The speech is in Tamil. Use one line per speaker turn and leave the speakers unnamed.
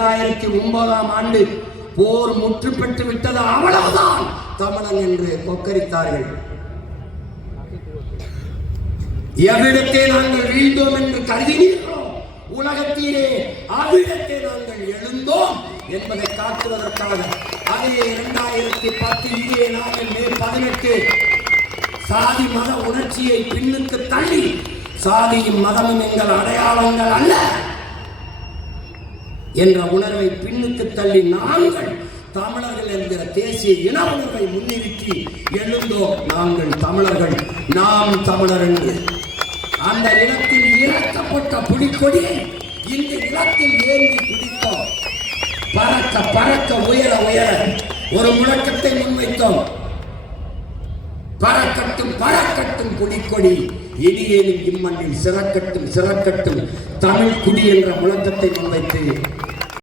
இரண்டாயிரத்தி ஒன்பதாம் ஆண்டு போர் முற்று பெற்று விட்டது. அவ்வளவுதான் தமிழன் என்று கொக்கரித்தார்கள். எவ்விடத்தை நாங்கள் வீழ்ந்தோம் என்று கருதினீர்களோ உலகத்திலே அவ்விடத்தை நாங்கள் எழுந்தோம் என்பதை காட்டுவதற்காக. அதே இரண்டாயிரத்தி பத்து இதே நாங்கள் மே பதினெட்டு சாதி மத உணர்ச்சியை பின்னுக்கு தள்ளி சாதியும் மதமும் எங்கள் அடையாளங்கள் அல்ல. என்ற உணர்வை பின்னுக்கு தள்ளி நாங்கள் தமிழர்கள் என்கிற தேசிய இன உணர்வை முன்னிறுத்தி எழுந்தோம் நாங்கள் தமிழர்கள். நாம் தமிழர் என்று. அந்த இடத்தில் இறக்கப்பட்ட புலிக்கொடியை இந்த இடத்தில் ஏந்தி பிடித்தோம் பறக்க பறக்க உயர உயர. ஒரு முழக்கத்தை முன்வைத்தோம். பறக்கட்டும் பறக்கட்டும். குடிக்கொடி இனியேனும் இம்மண்ணில் சிறக்கட்டும் சிறக்கட்டும். தமிழ் குடி என்ற முழக்கத்தை முன்வைத்து